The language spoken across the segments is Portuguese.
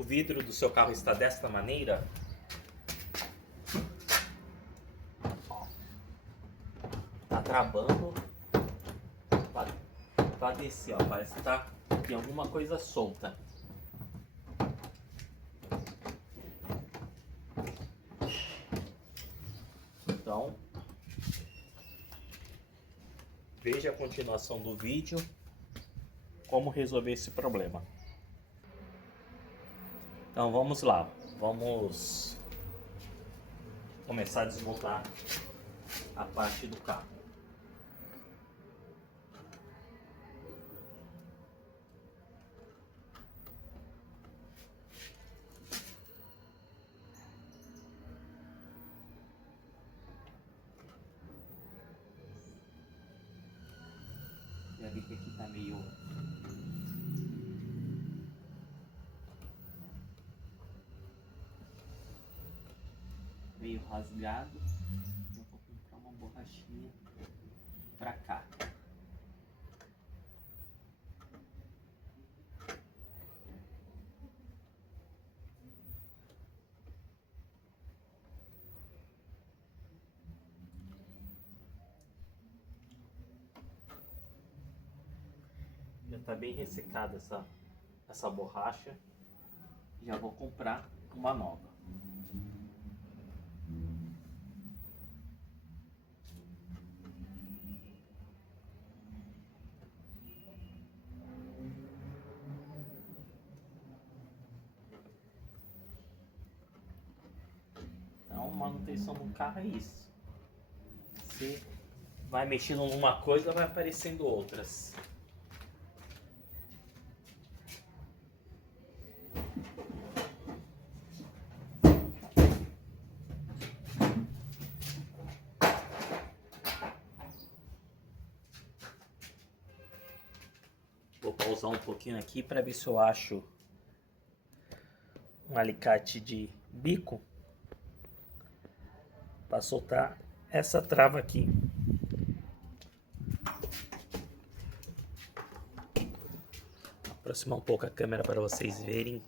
o vidro do seu carro está desta maneira, ó, tá travando pra descer, ó, parece que tem alguma coisa solta. Então, veja a continuação do vídeo, como resolver esse problema. Então vamos lá, vamos começar a desmontar a parte do carro. Já vi que aqui tá meio rasgado. Eu vou comprar uma borrachinha pra cá. Já tá bem ressecada essa borracha. Já vou comprar uma nova. Então, manutenção do carro é isso. Você vai mexendo numa coisa, vai aparecendo outras. Vou pausar um pouquinho aqui para ver se eu acho um alicate de bico para soltar essa trava aqui. Vou aproximar um pouco a câmera para vocês verem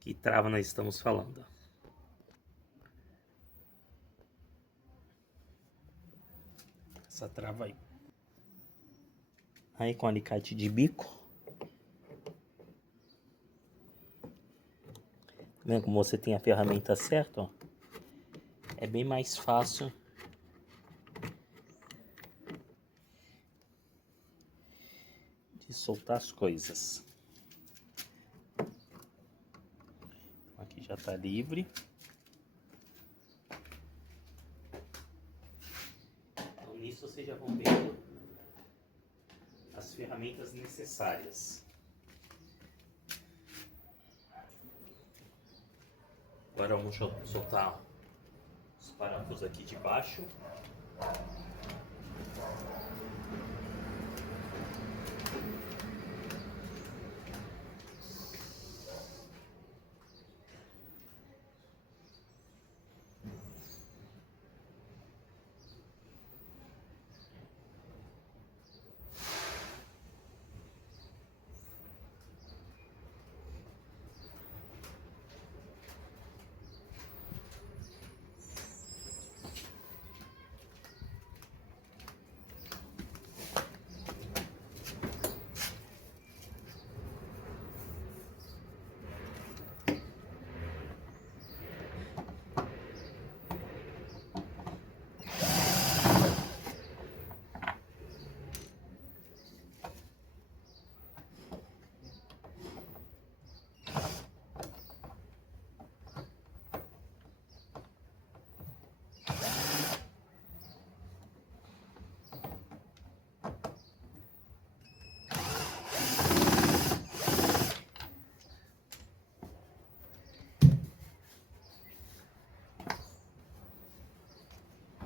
que trava nós estamos falando. Essa trava aí. Aí com alicate de bico. Vendo como você tem a ferramenta certa, ó, é bem mais fácil de soltar as coisas. Aqui já tá livre. Então nisso vocês já vão vendo as ferramentas necessárias. Agora vamos soltar os parafusos aqui de baixo.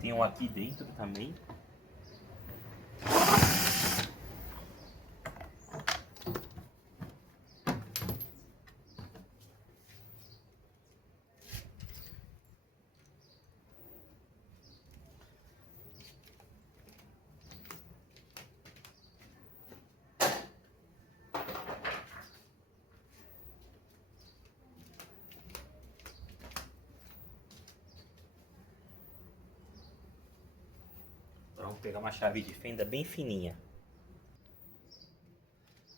Tem um aqui dentro também. Então vamos pegar uma chave de fenda bem fininha.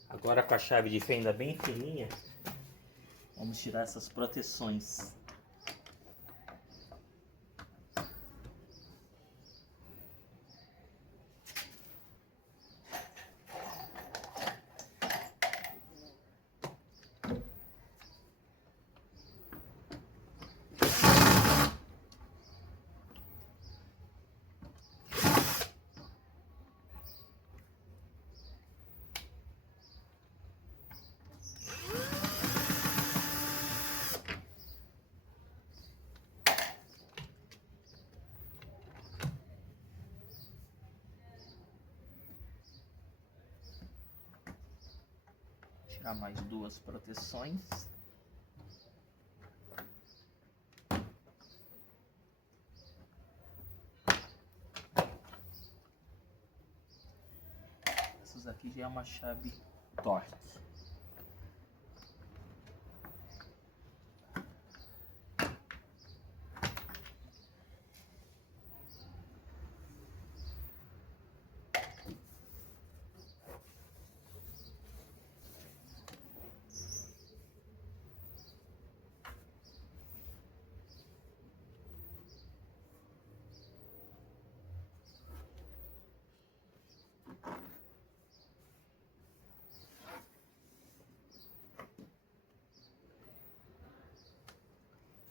Agora com a chave de fenda bem fininha, vamos tirar essas proteções. Tirar mais duas proteções. Essas aqui já é uma chave torque.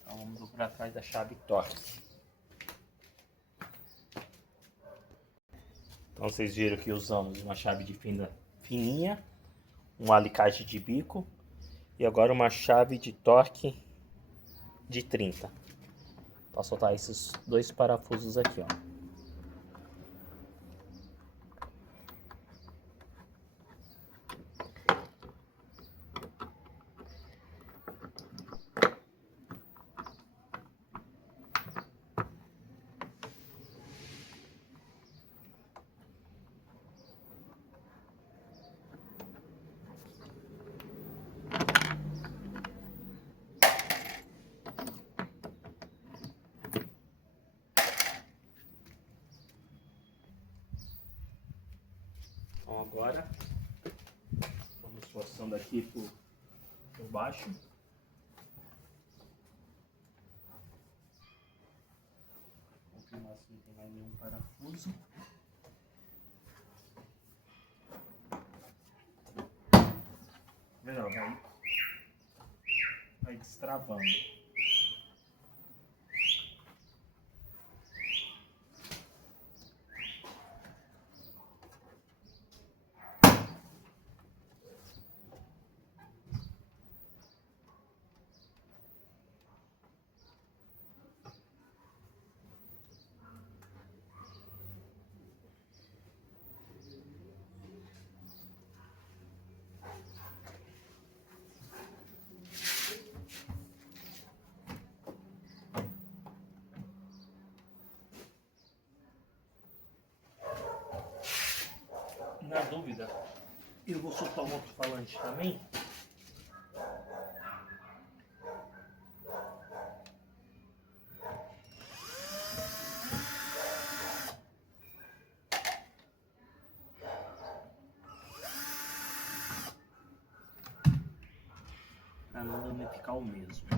Então vamos por atrás da chave torque. Então vocês viram que usamos uma chave de fenda fininha, um alicate de bico e agora uma chave de torque de 30. Para soltar esses dois parafusos aqui, ó. Então agora vamos forçando aqui por baixo. Confirmar se não tem mais nenhum parafuso. Melhor, vai destravando. Na dúvida, eu vou soltar um alto-falante também. Para não danificar o mesmo.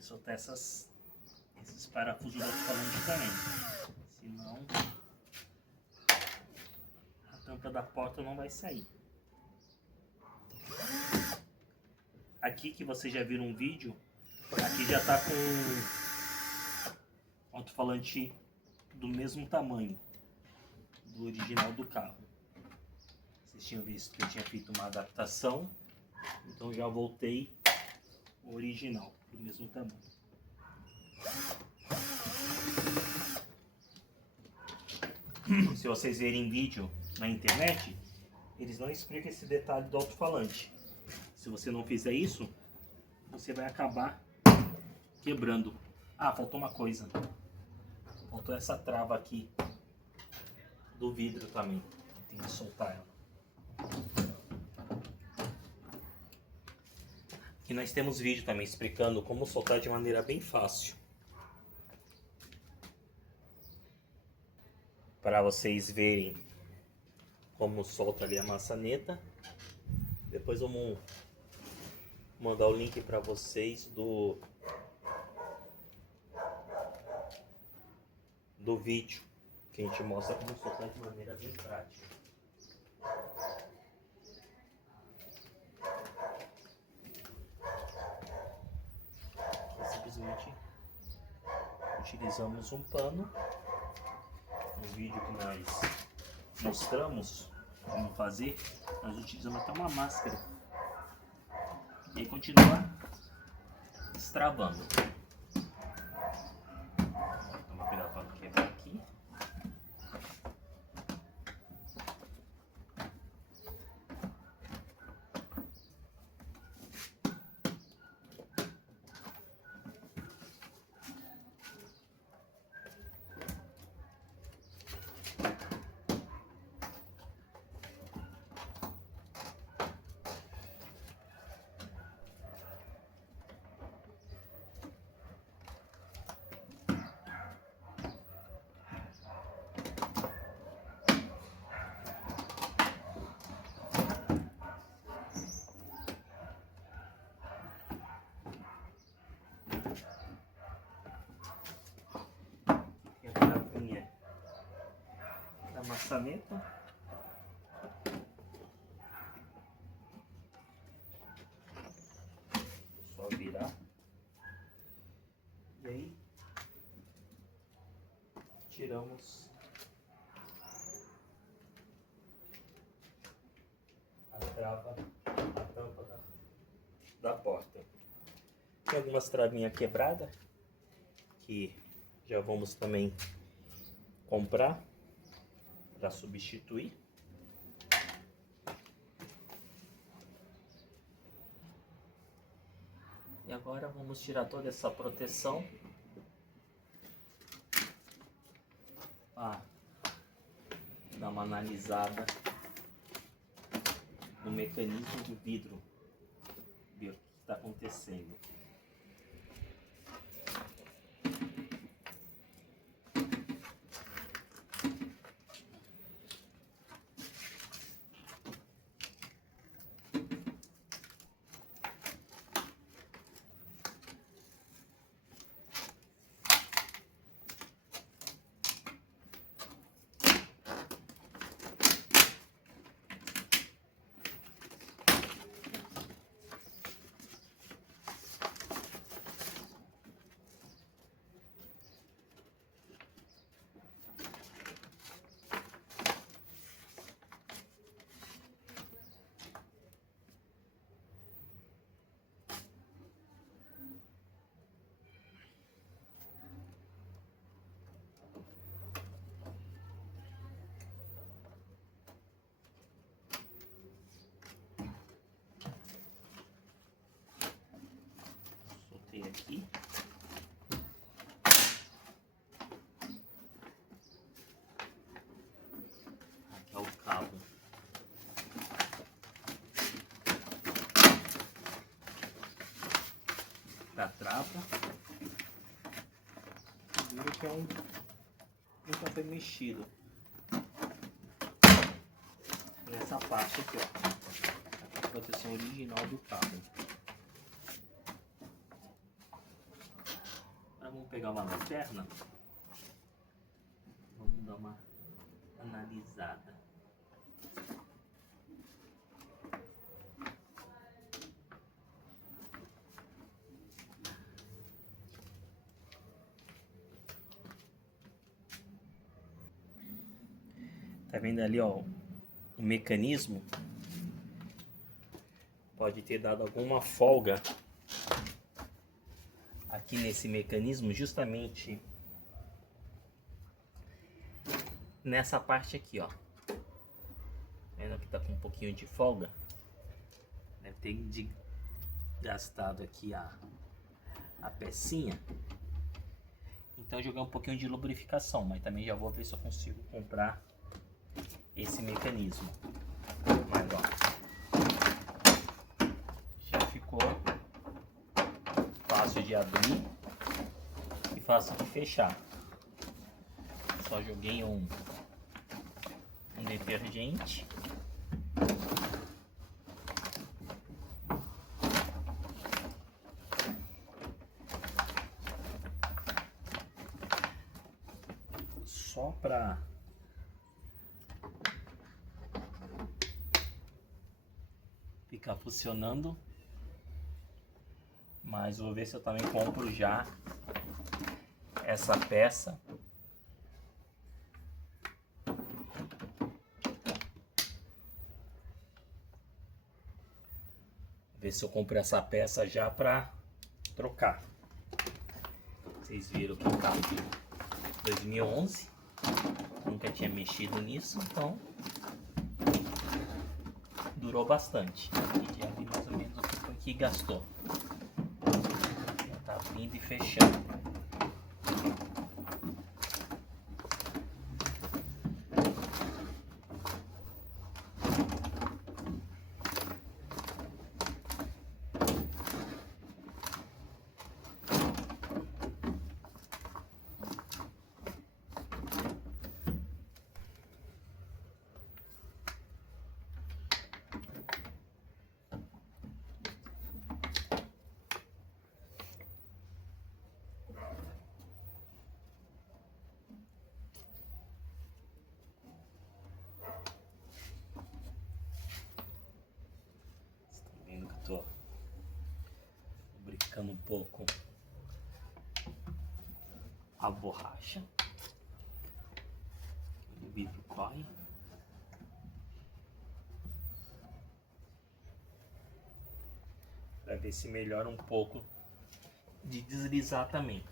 Soltar esses parafusos do alto-falante também, senão a tampa da porta não vai sair. Aqui que vocês já viram um vídeo, aqui já tá com o alto-falante do mesmo tamanho do original do carro. Vocês tinham visto que eu tinha feito uma adaptação, então já voltei ao original, do mesmo tamanho. Se vocês verem vídeo na internet, eles não explicam esse detalhe do alto-falante. Se você não fizer isso, você vai acabar quebrando. Ah, faltou uma coisa. Faltou essa trava aqui do vidro também. Tem que soltar ela. Aqui nós temos vídeo também explicando como soltar de maneira bem fácil. Para vocês verem como solta ali a maçaneta. Depois vamos mandar o link para vocês do vídeo que a gente mostra como soltar de maneira bem prática. Simplesmente utilizamos um pano. No vídeo que nós mostramos como fazer, nós utilizamos até uma máscara e aí continua destravando. Toma cuidado para não quebrar aqui. Da maçaneta. Só virar. E aí tiramos a trava, a tampa da porta. Tem algumas travinhas quebradas que já vamos também comprar para substituir. E agora vamos tirar toda essa proteção. Dar uma analisada no mecanismo do vidro, ver o que está acontecendo. Aqui. Aqui é o cabo da trava. Viu que nunca foi mexido nessa parte aqui, ó. A proteção original do cabo. Vamos pegar uma lanterna, vamos dar uma analisada. Tá vendo ali, ó, o mecanismo pode ter dado alguma folga aqui nesse mecanismo, justamente nessa parte aqui, ó. Vendo que tá com um pouquinho de folga? Deve ter gastado aqui a pecinha. Então eu joguei um pouquinho de lubrificação, mas também já vou ver se eu consigo comprar esse mecanismo. Mas ó, já ficou fácil de abrir e fácil de fechar. Só joguei um detergente. Só para ficar funcionando, mas vou ver se eu também compro já essa peça já para trocar. Vocês viram que o carro de 2011, nunca tinha mexido nisso, então durou bastante. E já vi mais ou menos o que foi que gastou. Já tá abrindo e fechando. Tô lubrificando um pouco a borracha do Vivify. Para ver se melhora um pouco de deslizar também.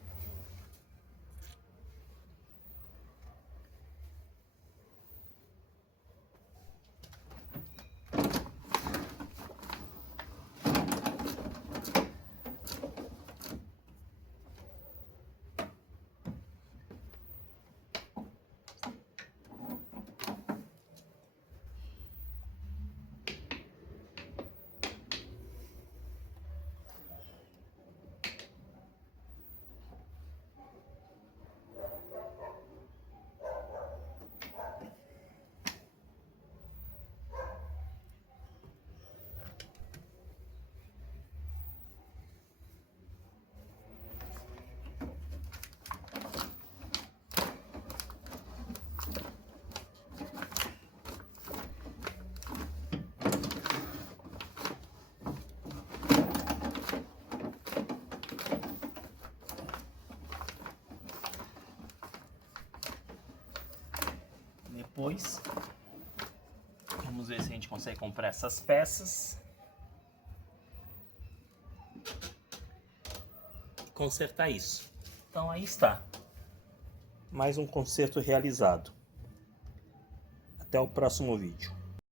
Depois, vamos ver se a gente consegue comprar essas peças e consertar isso. Então aí está, mais um conserto realizado. Até o próximo vídeo.